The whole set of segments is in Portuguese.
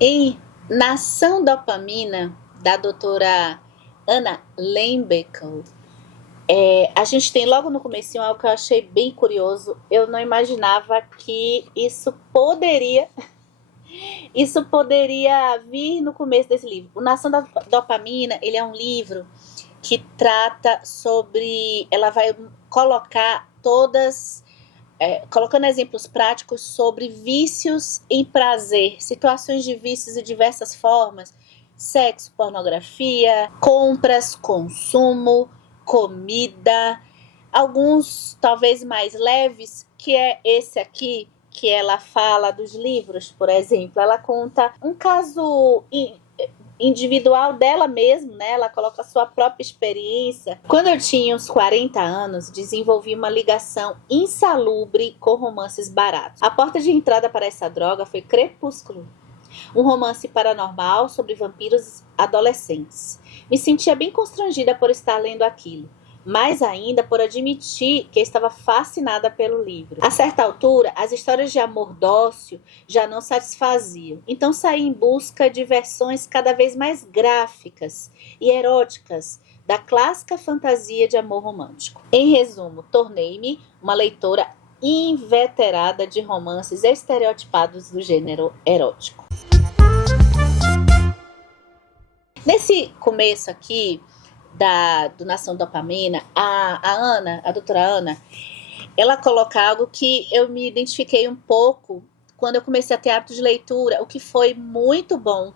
Em Nação Dopamina, da doutora Anna Lembeckel, a gente tem logo no comecinho algo que eu achei bem curioso. Eu não imaginava que isso poderia vir no começo desse livro. O Nação da Dopamina, ele é um livro que trata sobre... Ela vai colocar colocando exemplos práticos sobre vícios em prazer, situações de vícios de diversas formas: sexo, pornografia, compras, consumo, comida, alguns talvez mais leves, que é esse aqui, que ela fala dos livros, por exemplo. Ela conta um caso individual dela mesma, né? Ela coloca a sua própria experiência. Quando eu tinha uns 40 anos, desenvolvi uma ligação insalubre com romances baratos. A porta de entrada para essa droga foi Crepúsculo, um romance paranormal sobre vampiros adolescentes. Me sentia bem constrangida por estar lendo aquilo, mais ainda por admitir que estava fascinada pelo livro. A certa altura, as histórias de amor dócil já não satisfaziam, então saí em busca de versões cada vez mais gráficas e eróticas da clássica fantasia de amor romântico. Em resumo, tornei-me uma leitora inveterada de romances estereotipados do gênero erótico. Nesse começo aqui do Nação Dopamina, a doutora Ana, ela coloca algo que eu me identifiquei um pouco quando eu comecei a ter hábito de leitura, o que foi muito bom.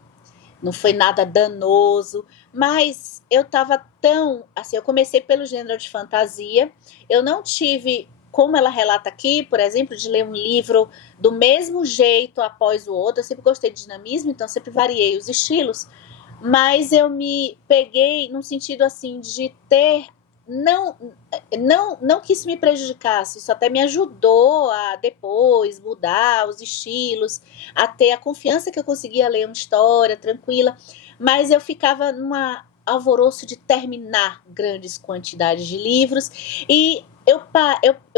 Não foi nada danoso, mas eu estava eu comecei pelo gênero de fantasia, eu não tive, como ela relata aqui, por exemplo, de ler um livro do mesmo jeito após o outro. Eu sempre gostei de dinamismo, então sempre variei os estilos, mas eu me peguei num sentido assim de ter, não que isso me prejudicasse, isso até me ajudou a depois mudar os estilos, a ter a confiança que eu conseguia ler uma história tranquila, mas eu ficava numa alvoroço de terminar grandes quantidades de livros, e eu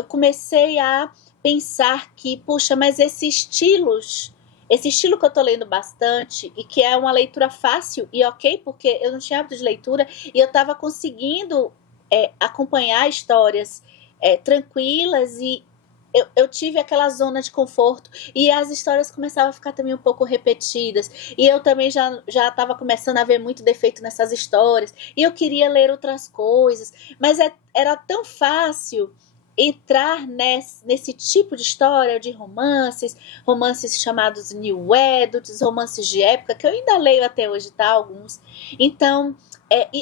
comecei a pensar que, puxa, mas esse estilo que eu tô lendo bastante, e que é uma leitura fácil e ok, porque eu não tinha hábito de leitura, e eu estava conseguindo acompanhar histórias tranquilas, e eu tive aquela zona de conforto, e as histórias começavam a ficar também um pouco repetidas, e eu também já estava começando a ver muito defeito nessas histórias, e eu queria ler outras coisas, mas era tão fácil entrar nesse tipo de história, de romances chamados New Adults, romances de época, que eu ainda leio até hoje, tá? Alguns. Então,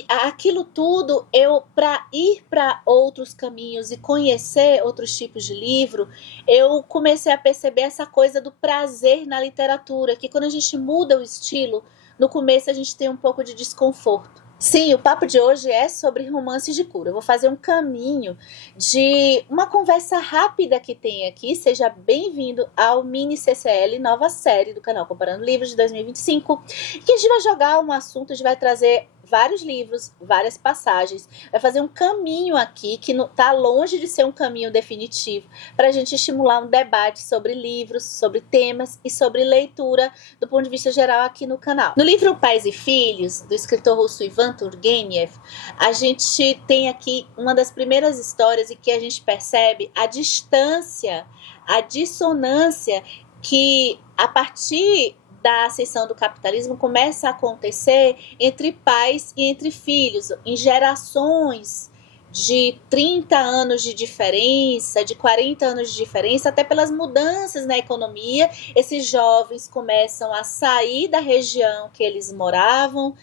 aquilo tudo, para ir para outros caminhos e conhecer outros tipos de livro, eu comecei a perceber essa coisa do prazer na literatura, que quando a gente muda o estilo, no começo a gente tem um pouco de desconforto. Sim, o papo de hoje é sobre romances de cura. Eu vou fazer um caminho de uma conversa rápida que tem aqui. Seja bem-vindo ao Mini CCL, nova série do canal Comparando Livros de 2025, que a gente vai jogar um assunto, a gente vai trazer vários livros, várias passagens, vai fazer um caminho aqui que está longe de ser um caminho definitivo, para a gente estimular um debate sobre livros, sobre temas e sobre leitura do ponto de vista geral aqui no canal. No livro Pais e Filhos, do escritor russo Ivan Turgenev, a gente tem aqui uma das primeiras histórias em que a gente percebe a distância, a dissonância que, a partir da ascensão do capitalismo, começa a acontecer entre pais e entre filhos, em gerações de 30 anos de diferença, de 40 anos de diferença, até pelas mudanças na economia. Esses jovens começam a sair da região que eles moravam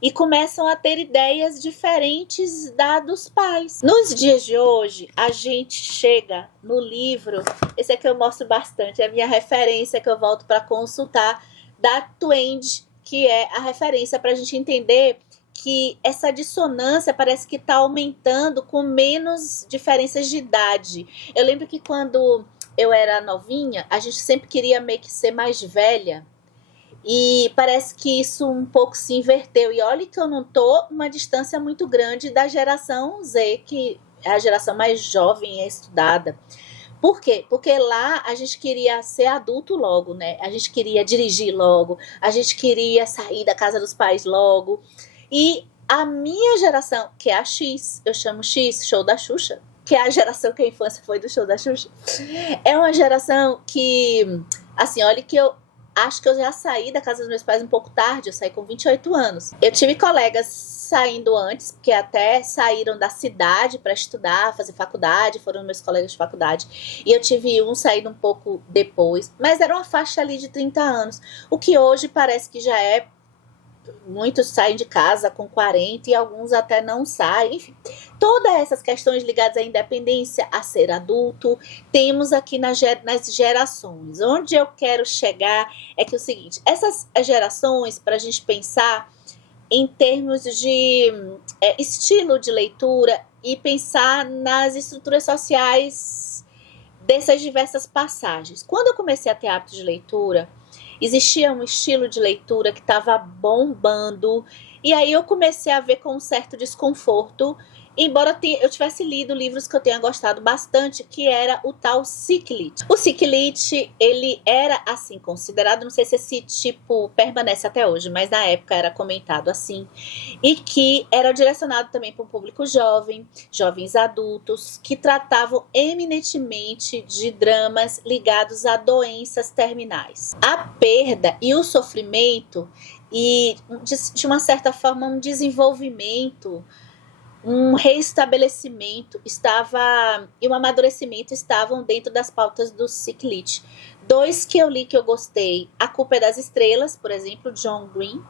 e começam a ter ideias diferentes dos pais. Nos dias de hoje, a gente chega no livro, esse aqui eu mostro bastante, é a minha referência que eu volto para consultar, da Twenge, que é a referência para a gente entender que essa dissonância parece que está aumentando com menos diferenças de idade. Eu lembro que quando eu era novinha, a gente sempre queria meio que ser mais velha, e parece que isso um pouco se inverteu. E olha que eu não estou numa distância muito grande da geração Z, que é a geração mais jovem e estudada. Por quê? Porque lá a gente queria ser adulto logo, né? A gente queria dirigir logo, a gente queria sair da casa dos pais logo. E a minha geração, que é a X, eu chamo X, show da Xuxa, que é a geração que a infância foi do show da Xuxa, é uma geração que, assim, olha que eu acho que eu já saí da casa dos meus pais um pouco tarde, eu saí com 28 anos. Eu tive colegas saindo antes, porque até saíram da cidade para estudar, fazer faculdade, foram meus colegas de faculdade. E eu tive um saindo um pouco depois, mas era uma faixa ali de 30 anos, o que hoje parece que já é. Muitos saem de casa com 40 e alguns até não saem. Enfim, todas essas questões ligadas à independência, a ser adulto, temos aqui nas gerações. Onde eu quero chegar é que é o seguinte, essas gerações, para a gente pensar em termos de estilo de leitura e pensar nas estruturas sociais dessas diversas passagens. Quando eu comecei a ter hábito de leitura, existia um estilo de leitura que estava bombando, e aí eu comecei a ver com um certo desconforto, embora eu tivesse lido livros que eu tenha gostado bastante, que era o tal Ciclite. O Ciclite, ele era assim considerado, não sei se esse tipo permanece até hoje, mas na época era comentado assim, e que era direcionado também para um público jovem, jovens adultos, que tratavam eminentemente de dramas ligados a doenças terminais. A perda e o sofrimento e, de uma certa forma, um desenvolvimento, um reestabelecimento e um amadurecimento estavam dentro das pautas do Ciclite. 2 que eu li que eu gostei, A Culpa é das Estrelas, por exemplo, John Green.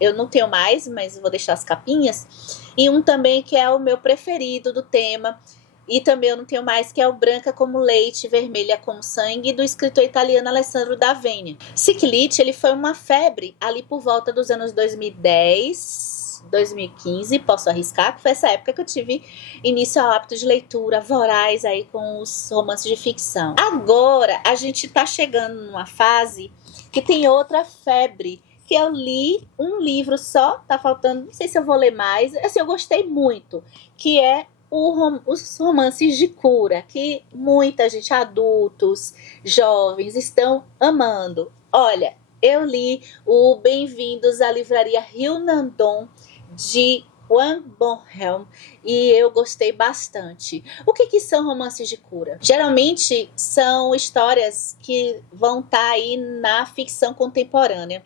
Eu não tenho mais, mas vou deixar as capinhas. E um também que é o meu preferido do tema, e também eu não tenho mais, que é o Branca como Leite, Vermelha como Sangue, do escritor italiano Alessandro D'Avenia. Ciclite, ele foi uma febre ali por volta dos anos 2010, 2015, posso arriscar, que foi essa época que eu tive início ao hábito de leitura voraz aí com os romances de ficção. Agora, a gente tá chegando numa fase que tem outra febre, que eu li um livro só, tá faltando, não sei se eu vou ler mais, assim, eu gostei muito, que é os romances de cura, que muita gente, adultos, jovens, estão amando. Olha, eu li o Bem-vindos à Livraria Rio Nandon, de Juan Bonhelm, e eu gostei bastante. O que são romances de cura? Geralmente são histórias que vão estar aí na ficção contemporânea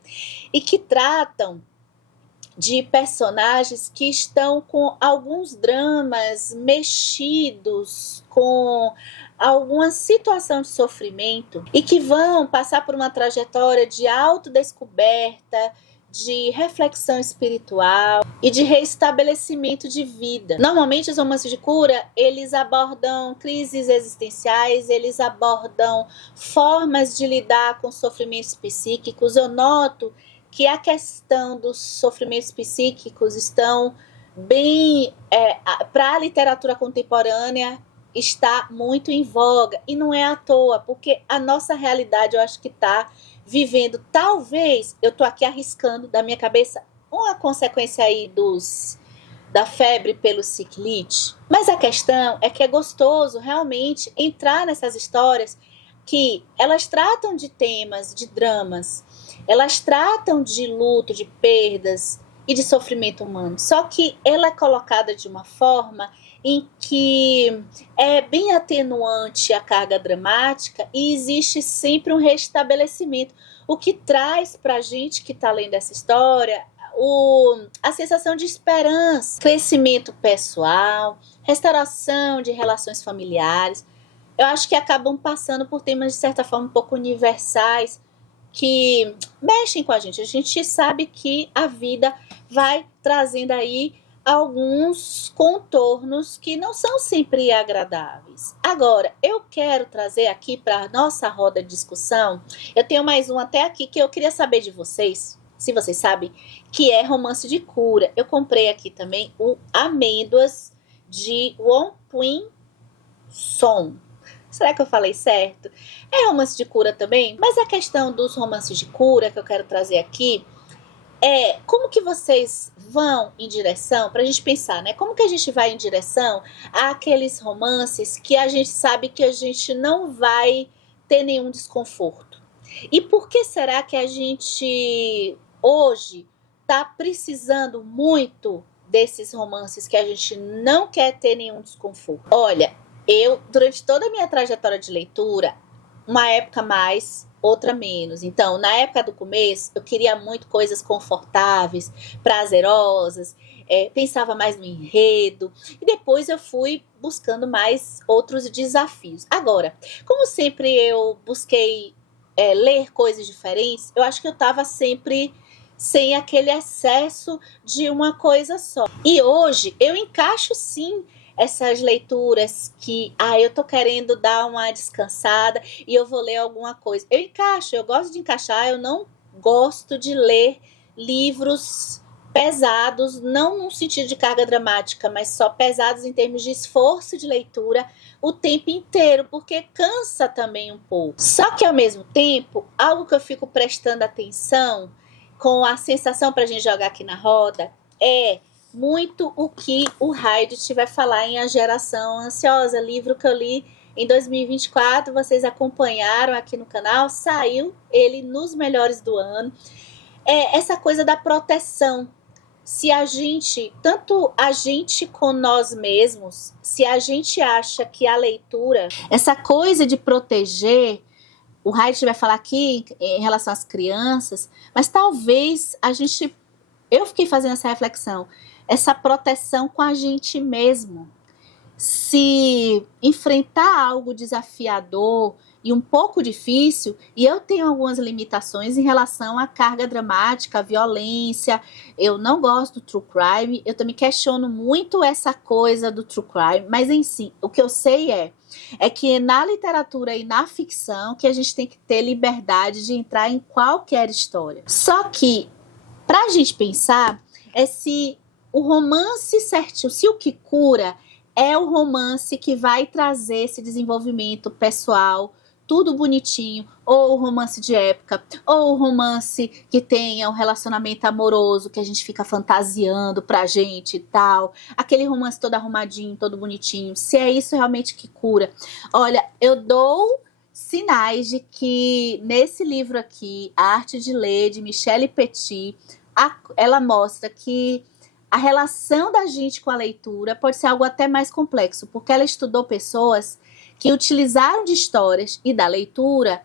e que tratam de personagens que estão com alguns dramas mexidos, com alguma situação de sofrimento e que vão passar por uma trajetória de autodescoberta, de reflexão espiritual e de reestabelecimento de vida. Normalmente os romances de cura, eles abordam crises existenciais, eles abordam formas de lidar com sofrimentos psíquicos. Eu noto que a questão dos sofrimentos psíquicos estão bem, para a literatura contemporânea, está muito em voga, e não é à toa, porque a nossa realidade, eu acho que está vivendo, talvez, eu estou aqui arriscando da minha cabeça, uma consequência aí da febre pelo Ciclite, mas a questão é que é gostoso realmente entrar nessas histórias que elas tratam de temas, de dramas, elas tratam de luto, de perdas e de sofrimento humano, só que ela é colocada de uma forma em que é bem atenuante a carga dramática e existe sempre um restabelecimento, o que traz para a gente que está lendo essa história a sensação de esperança, crescimento pessoal, restauração de relações familiares. Eu acho que acabam passando por temas de certa forma um pouco universais, que mexem com a gente. A gente sabe que a vida vai trazendo aí alguns contornos que não são sempre agradáveis. Agora, eu quero trazer aqui para a nossa roda de discussão, eu tenho mais um até aqui que eu queria saber de vocês, se vocês sabem, que é romance de cura. Eu comprei aqui também o Amêndoas, de Won Pui Son. Será que eu falei certo? É romance de cura também, mas a questão dos romances de cura que eu quero trazer aqui Como que vocês vão em direção, para a gente pensar, né? Como que a gente vai em direção àqueles romances que a gente sabe que a gente não vai ter nenhum desconforto? E por que será que a gente hoje está precisando muito desses romances que a gente não quer ter nenhum desconforto? Olha, eu, durante toda a minha trajetória de leitura, uma época mais, outra menos. Então, na época do começo, eu queria muito coisas confortáveis, prazerosas, pensava mais no enredo, e depois eu fui buscando mais outros desafios. Agora, como sempre eu busquei ler coisas diferentes, eu acho que eu estava sempre sem aquele excesso de uma coisa só. E hoje eu encaixo sim essas leituras que, eu tô querendo dar uma descansada e eu vou ler alguma coisa. Eu encaixo, eu gosto de encaixar, eu não gosto de ler livros pesados, não no sentido de carga dramática, mas só pesados em termos de esforço de leitura o tempo inteiro, porque cansa também um pouco. Só que ao mesmo tempo, algo que eu fico prestando atenção, com a sensação para a gente jogar aqui na roda, é muito o que o Heidt vai falar em A Geração Ansiosa, livro que eu li em 2024, vocês acompanharam aqui no canal, saiu ele nos melhores do ano. Essa coisa da proteção. Se a gente, tanto a gente com nós mesmos, se a gente acha que a leitura, essa coisa de proteger, o Heidt vai falar aqui em relação às crianças, mas talvez eu fiquei fazendo essa reflexão, essa proteção com a gente mesmo. Se enfrentar algo desafiador e um pouco difícil, e eu tenho algumas limitações em relação à carga dramática, à violência, eu não gosto do true crime, eu também questiono muito essa coisa do true crime, mas em si, o que eu sei é que na literatura e na ficção que a gente tem que ter liberdade de entrar em qualquer história. Só que, para a gente pensar, se o romance certinho, se o que cura é o romance que vai trazer esse desenvolvimento pessoal, tudo bonitinho, ou o romance de época, ou o romance que tenha um relacionamento amoroso, que a gente fica fantasiando pra gente e tal, aquele romance todo arrumadinho, todo bonitinho, se é isso realmente que cura. Olha, eu dou sinais de que nesse livro aqui, A Arte de Ler, de Michelle Petit, ela mostra que a relação da gente com a leitura pode ser algo até mais complexo, porque ela estudou pessoas que utilizaram de histórias e da leitura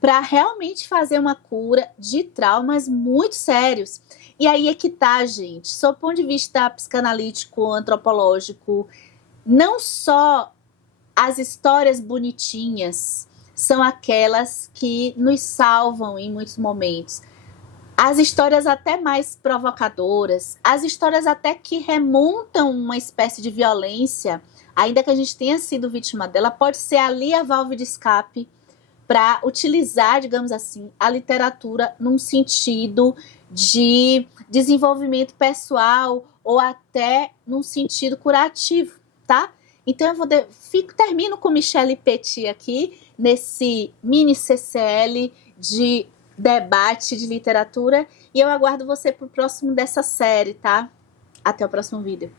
para realmente fazer uma cura de traumas muito sérios. E aí é que tá, gente, sob o ponto de vista psicanalítico, antropológico, não só as histórias bonitinhas são aquelas que nos salvam em muitos momentos. As histórias até mais provocadoras, as histórias até que remontam uma espécie de violência, ainda que a gente tenha sido vítima dela, pode ser ali a válvula de escape para utilizar, digamos assim, a literatura num sentido de desenvolvimento pessoal ou até num sentido curativo, tá? Então termino com Michelle Petit aqui, nesse mini CCL de debate de literatura, e eu aguardo você pro próximo dessa série, tá? Até o próximo vídeo.